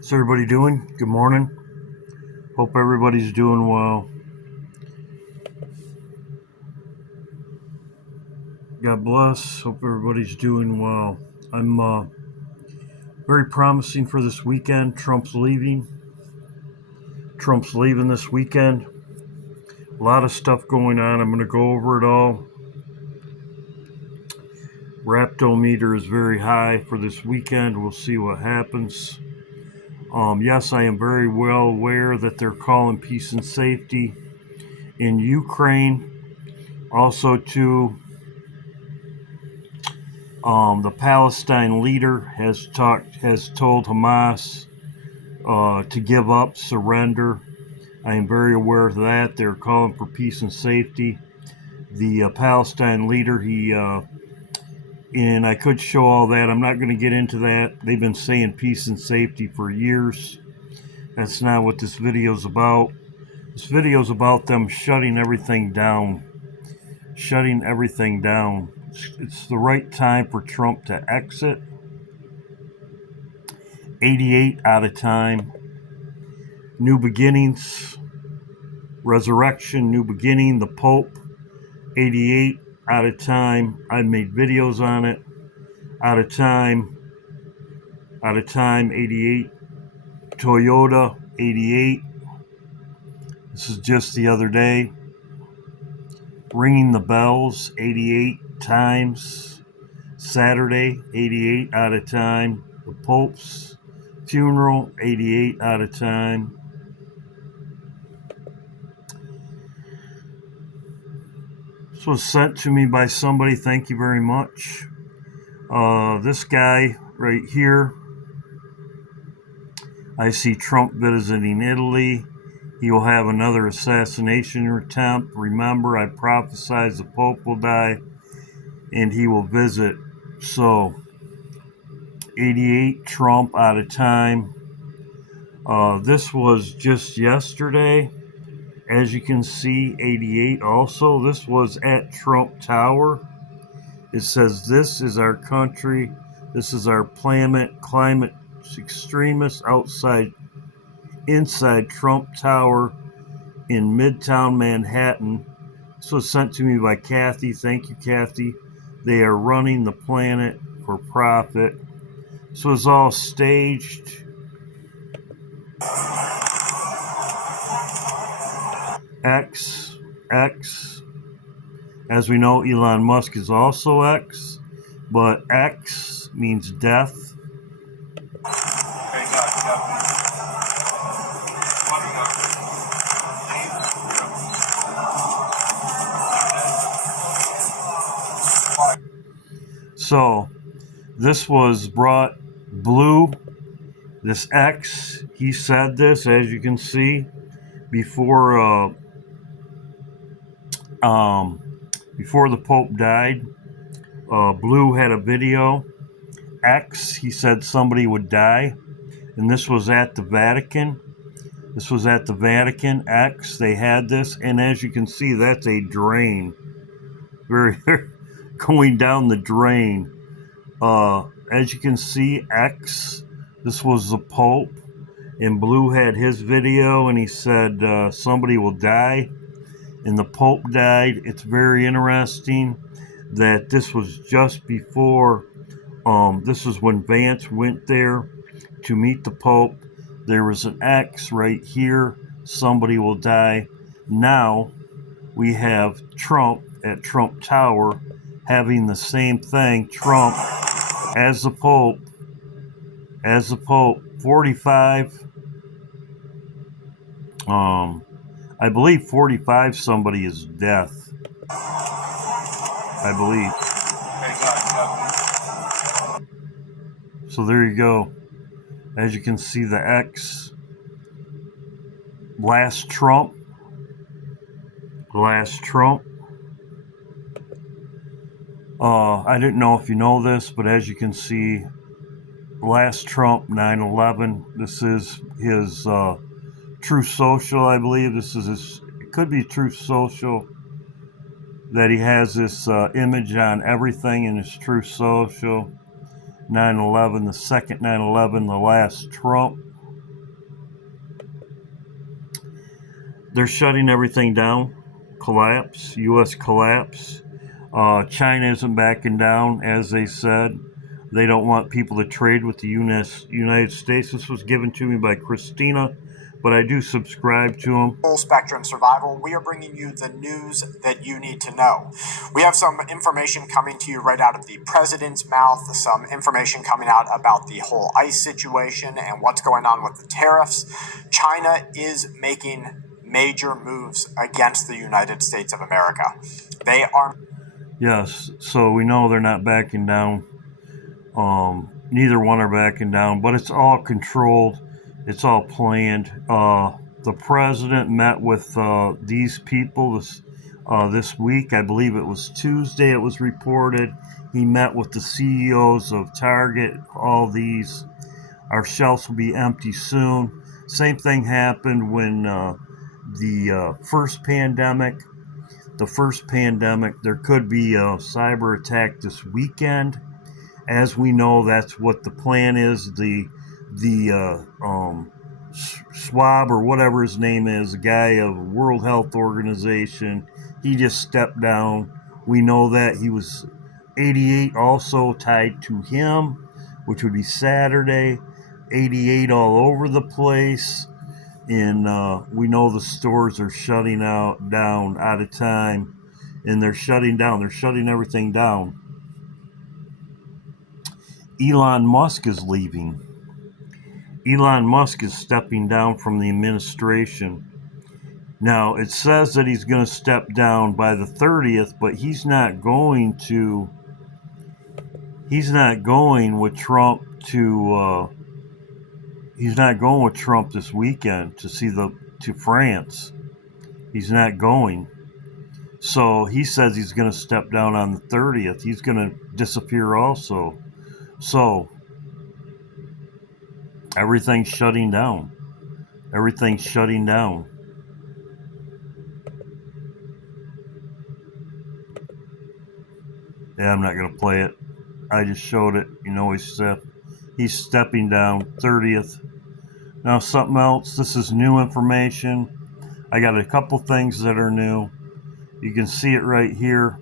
How's everybody doing? Good morning. Hope everybody's doing well. God bless. Hope everybody's doing well. I'm very promising for this weekend. Trump's leaving this weekend. A lot of stuff going on. I'm going to go over it all. Raptometer is very high for this weekend. We'll see what happens. Yes, I am very well aware that they're calling peace and safety in Ukraine. Also, too, the Palestine leader has told Hamas to give up, surrender. I am very aware of that. They're calling for peace and safety. The Palestine leader, and I could show all that. I'm not going to get into that. They've been saying peace and safety for years. That's not what this video is about. This video is about them shutting everything down. It's the right time for Trump to exit. 88 out of time. New beginnings. Resurrection, new beginning, the Pope. 88 out of time. I made videos on it. Out of time, 88. Toyota, 88. This is just the other day. Ringing the bells, 88 times. Saturday, 88 out of time. The Pope's funeral, 88 out of time. This was sent to me by somebody. Thank you very much. This guy right here. I see Trump visiting Italy. He will have another assassination attempt. Remember, I prophesied the Pope will die and he will visit. So, 88, Trump out of time. This was just yesterday. As you can see, 88 also. This was at Trump Tower. It says, "This is our country. This is our planet. Climate extremists inside Trump Tower in Midtown Manhattan." This was sent to me by Kathy. Thank you, Kathy. They are running the planet for profit. This was all staged. X. As we know, Elon Musk is also X, but X means death. So, this was brought blue. This X, he said this, as you can see, before the Pope died. Blue had a video. X, he said somebody would die, and this was at the Vatican. X, they had this, and as you can see, that's a drain. Very going down the drain. As you can see, X, this was the Pope, and Blue had his video, and he said somebody will die, and the Pope died. It's very interesting that this was just before, this is when Vance went there to meet the Pope. There was an X right here, somebody will die. Now we have Trump at Trump Tower having the same thing. Trump as the Pope, 45. I believe 45 somebody is death. I believe. So there you go. As you can see, the X. Last Trump. I didn't know if you know this, but as you can see, last Trump, 9/11. This is his True Social, I believe. It could be True Social, that he has this image on everything in his True Social. 9/11, the second 9/11, the last Trump. they're shutting everything down. Collapse, U.S. collapse. China isn't backing down, as they said. They don't want people to trade with the United States. This was given to me by Christina, but I do subscribe to them. Full spectrum survival. We are bringing you the news that you need to know. We have some information coming to you right out of the president's mouth, some information coming out about the whole ICE situation and what's going on with the tariffs. China is making major moves against the United States of America. They are. Yes, so we know they're not backing down. Neither one are backing down, but it's all controlled. It's all planned. The president met with these people this week. I believe it was Tuesday. It was reported. He met with the CEOs of Target. All these, our shelves will be empty soon. Same thing happened when the first pandemic. There could be a cyber attack this weekend. As we know, that's what the plan is. The Schwab or whatever his name is, the guy of World Health Organization, he just stepped down. We know that he was 88 also tied to him, which would be Saturday. 88 all over the place. And we know the stores are shutting down out of time. And they're shutting down. They're shutting everything down. Elon Musk is leaving. Elon Musk is stepping down from the administration. Now, it says that he's going to step down by the 30th, but he's not going with Trump he's not going with Trump this weekend to France. He's not going. So he says he's going to step down on the 30th. He's going to disappear also. So everything's shutting down. Everything's shutting down. Yeah, I'm not going to play it. I just showed it. You know, he's stepping down 30th. Now, something else. This is new information. I got a couple things that are new. You can see it right here.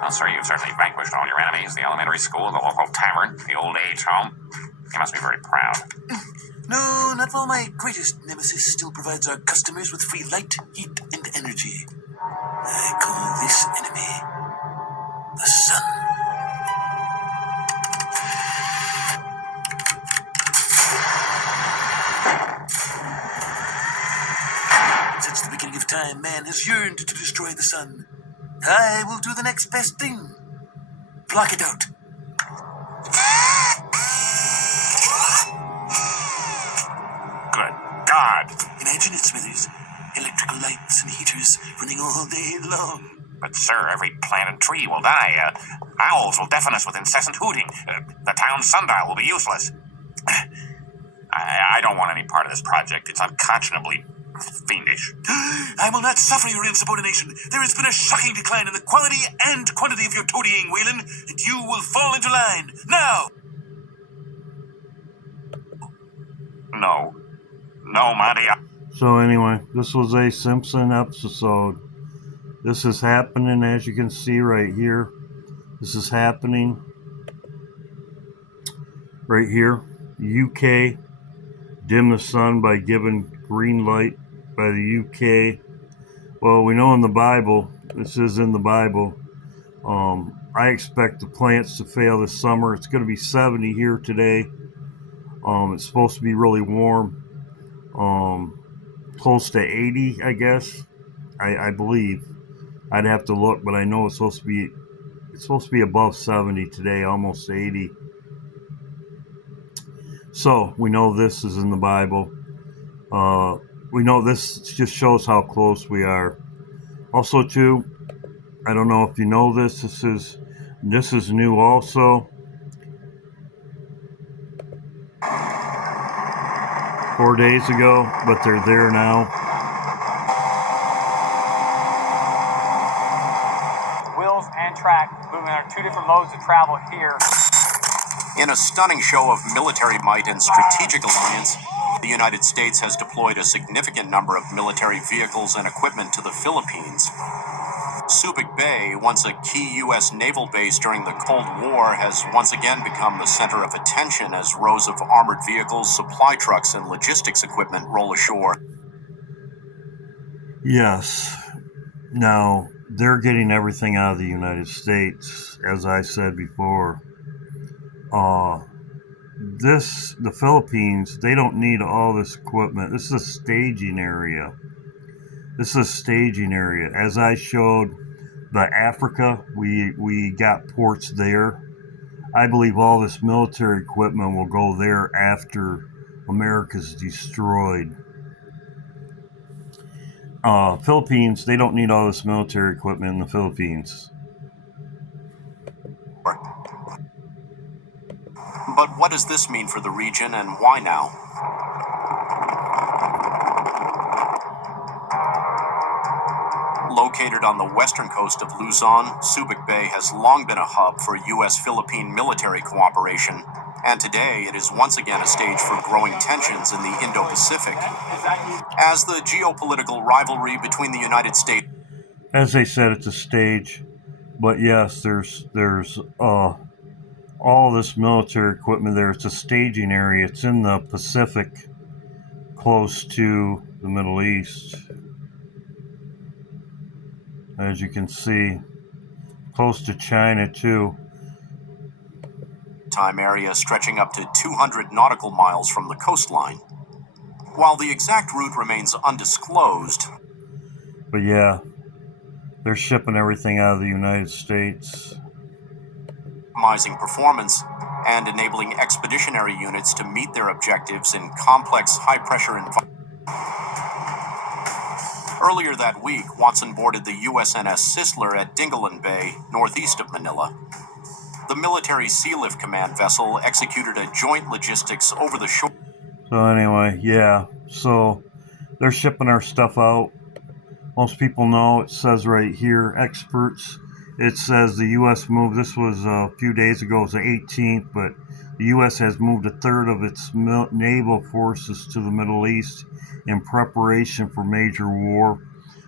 Well, sir, you've certainly vanquished all your enemies. The elementary school, the local tavern, the old age home. You must be very proud. No, not while my greatest nemesis still provides our customers with free light, heat, and energy. I call this enemy the sun. Since the beginning of time, man has yearned to destroy the sun. I will do the next best thing. Block it out. Good God. Imagine it, Smithers. Electrical lights and heaters running all day long. But, sir, every plant and tree will die. Owls will deafen us with incessant hooting. The town sundial will be useless. I don't want any part of this project. It's unconscionably fiendish. I will not suffer your insubordination. There has been a shocking decline in the quality and quantity of your toadying, Whalen, and you will fall into line. Now! No, Monty. So anyway, this was a Simpson episode. This is happening, as you can see right here. This is happening right here. UK dim the sun by giving green light by the UK. Well, we know in the Bible, this is in the Bible. I expect the plants to fail this summer. It's going to be 70 here today. It's supposed to be really warm. Close to 80, I guess. I believe. I'd have to look, but I know it's supposed to be above 70 today, almost 80. So we know this is in the Bible. We know this just shows how close we are. Also, too, I don't know if you know this. This is new also. 4 days ago, but they're there now. Wills and track, moving on 2 different modes of travel here. In a stunning show of military might and strategic alliance, the United States has deployed a significant number of military vehicles and equipment to the Philippines. Subic Bay, once a key U.S. naval base during the Cold War, has once again become the center of attention as rows of armored vehicles, supply trucks, and logistics equipment roll ashore. Yes. Now, they're getting everything out of the United States, as I said before. The Philippines, they don't need all this equipment. This is a staging area. As I showed the Africa, we got ports there. I believe all this military equipment will go there after America's destroyed. Philippines, they don't need all this military equipment in the Philippines. But what does this mean for the region, and why now? Located on the western coast of Luzon, Subic Bay has long been a hub for U.S.-Philippine military cooperation, and today it is once again a stage for growing tensions in the Indo-Pacific. As the geopolitical rivalry between the United States... As they said, it's a stage, but yes, there's all this military equipment there. It's a staging area. It's in the Pacific, close to the Middle East. As you can see, close to China too. ...time area stretching up to 200 nautical miles from the coastline. While the exact route remains undisclosed... But yeah, they're shipping everything out of the United States. ...optimizing performance and enabling expeditionary units to meet their objectives in complex, high-pressure environments. Earlier that week, Watson boarded the USNS Sisler at Dingalan Bay, northeast of Manila. The military Sea Lift Command vessel executed a joint logistics over the shore. So anyway, yeah, so they're shipping our stuff out. Most people know, it says right here, experts. It says the U.S. moved, this was a few days ago, it was the 18th, but the U.S. has moved a third of its naval forces to the Middle East in preparation for major war.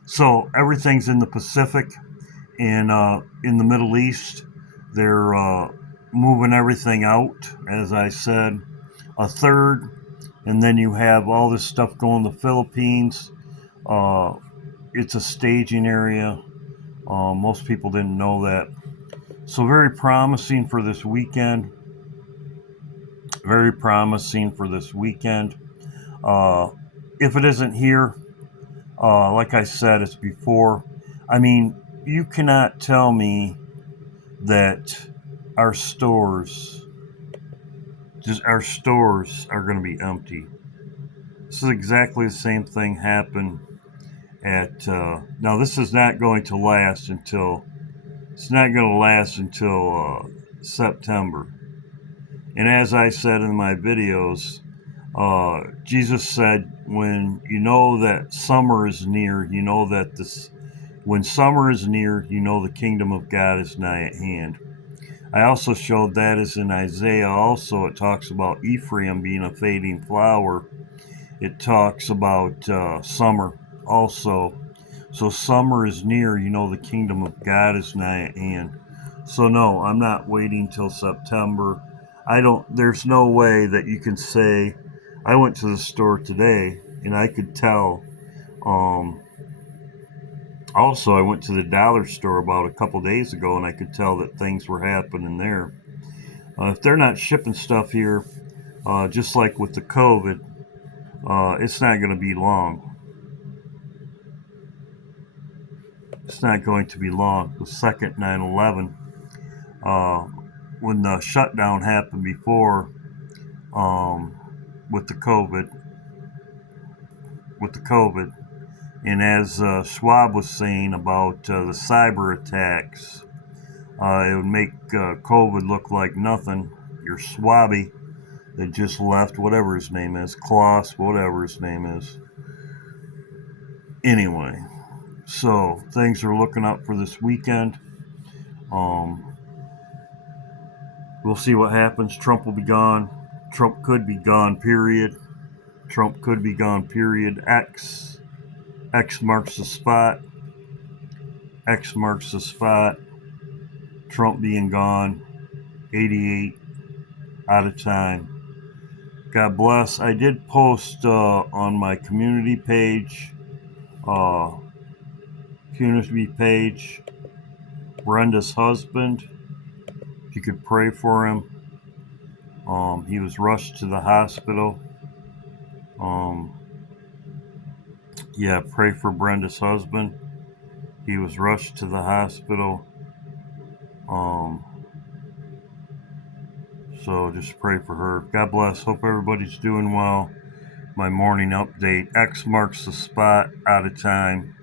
So everything's in the Pacific and in the Middle East. They're moving everything out, as I said, a third, and then you have all this stuff going to the Philippines. It's a staging area. Most people didn't know that. So very promising for this weekend. Very promising for this weekend. If it isn't here, like I said, it's before. I mean, you cannot tell me that our stores are going to be empty. This is exactly the same thing happened at now this is not going to last until September. And as I said in my videos, Jesus said, when you know that summer is near, you know that when summer is near, you know the kingdom of God is nigh at hand. I also showed that is in Isaiah. Also, it talks about Ephraim being a fading flower. It talks about summer also. So summer is near, you know the kingdom of God is nigh at hand. So no, I'm not waiting till September. There's no way that you can say, I went to the store today and I could tell. Also, I went to the dollar store about a couple days ago and I could tell that things were happening there. If they're not shipping stuff here, just like with the COVID, it's not going to be long. It's not going to be long. The second 9/11, when the shutdown happened before, with the COVID, and as Schwab was saying about the cyber attacks, it would make COVID look like nothing. Your Swabby that just left, whatever his name is, Klaus, whatever his name is. Anyway, so things are looking up for this weekend. We'll see what happens. Trump will be gone. Trump could be gone, period. Trump could be gone, period. X marks the spot. X marks the spot. Trump being gone. 88 out of time. God bless. I did post on my community page, Brenda's husband. If you could pray for him. He was rushed to the hospital. Pray for Brenda's husband. He was rushed to the hospital. So just pray for her. God bless. Hope everybody's doing well. My morning update. X marks the spot. Out of time.